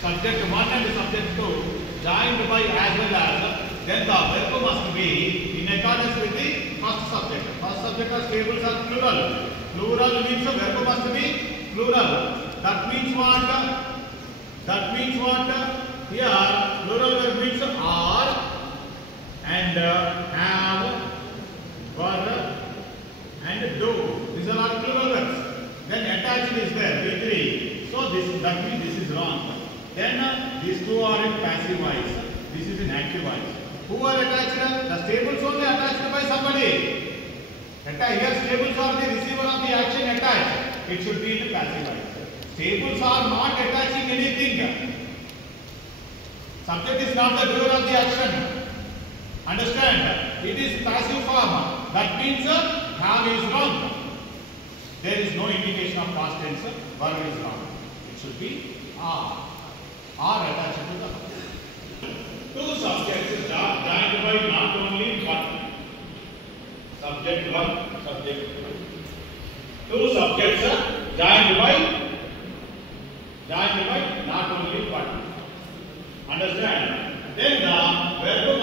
subject 1 and subject 2 joined by as well as, then the verb must be in accordance with the first subject. First subject of tables are plural. Plural means the verb must be plural. That means what? That means what? Here plural verb means are and have, were and do. These are all plural verbs. Then attached is there, V3. So that means this is wrong. Then these two are in passive voice. This is in active voice. Who are attached? The stables only attached by somebody. Here stables are the receiver of the action attached. It should be in passive voice. Stables are not attaching anything. Subject is not the doer of the action. Understand? It is passive form. That means have is wrong. There is no indication of past tense. Verb is wrong. It should be are. Are attached to the verb. Two subjects are joined by not only one. Subject 1, subject 2. Two subjects are joined by not only one. Understand? Then the verb